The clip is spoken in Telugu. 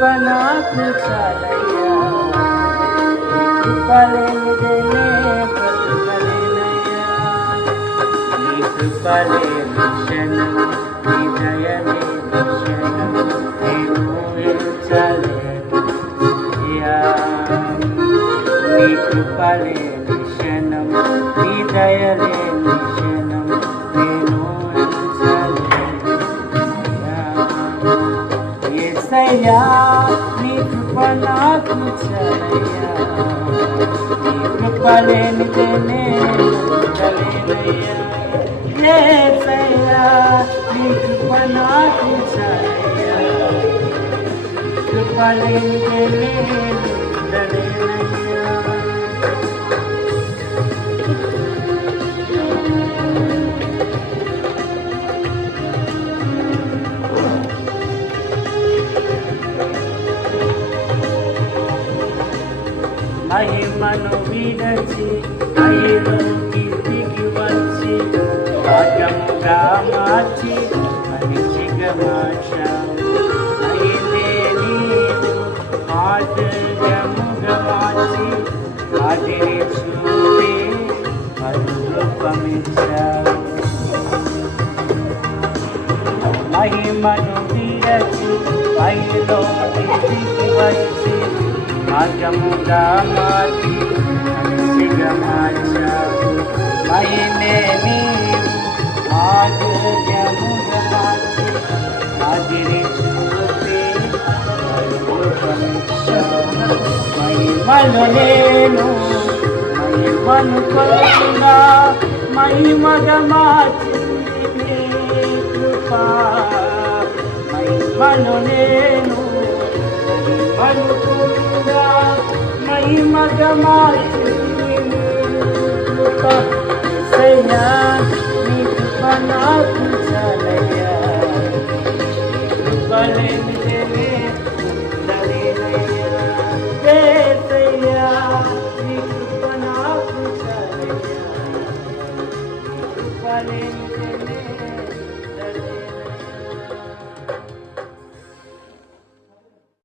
కృప నాకు చాలయ్యా, నీ కృప లేనిదేనే బ్రతుకలేనయ్యా. నీ కృప లేని క్షణము, నీ దయ లేని క్షణము నేను ఊహించలేను అయ్యా. నీ కృప లేని క్షణము, నీ దయ లేని క్షణము నేను ఊహించలేను అయ్యా. యేసయ్యా నీ కృప నాకు చాలయ్యా, నీ కృప లేనిదేనే బ్రతుకలేనయ్యా. యేసయ్యా నీ కృప నాకు చాలయ్యా, నీ కృప లేనిదేనే బ్రతుకలేనయ్యా. మహిమను విడచి మహిలోకి దిగి వచ్చి భాగముగా మార్చి మనిషిగా మార్చావు. మహిళే నీవు ఆదర్శముగా మార్చి ఆదిరి చూపి మరురూపమిచ్చావు. మహిమను విడచి మహిలోకి దిగి వచ్చి భాగముగా మార్చి మనిషిగా మార్చావు. మహిమే నీవు ఆదర్శముగా మార్చి ఆదిరి చూపి మరురూపమిచ్చావు. మహిమలో నేను మహిమను కొలుతున్నా, మహిమగా మార్చింది నీ కృప. మహిమలో నేను మహిమను కొలుతున్నా, మహిమగా మార్చింది నీ కృప. యేసయ్యా నీ కృప నాకు చాలయ్యా, నీ కృప లేనిదేనే ఉండలేనయ్యా. యేసయ్యా నీ కృప నాకు చాలయ్యా, నీ కృప లేనిదే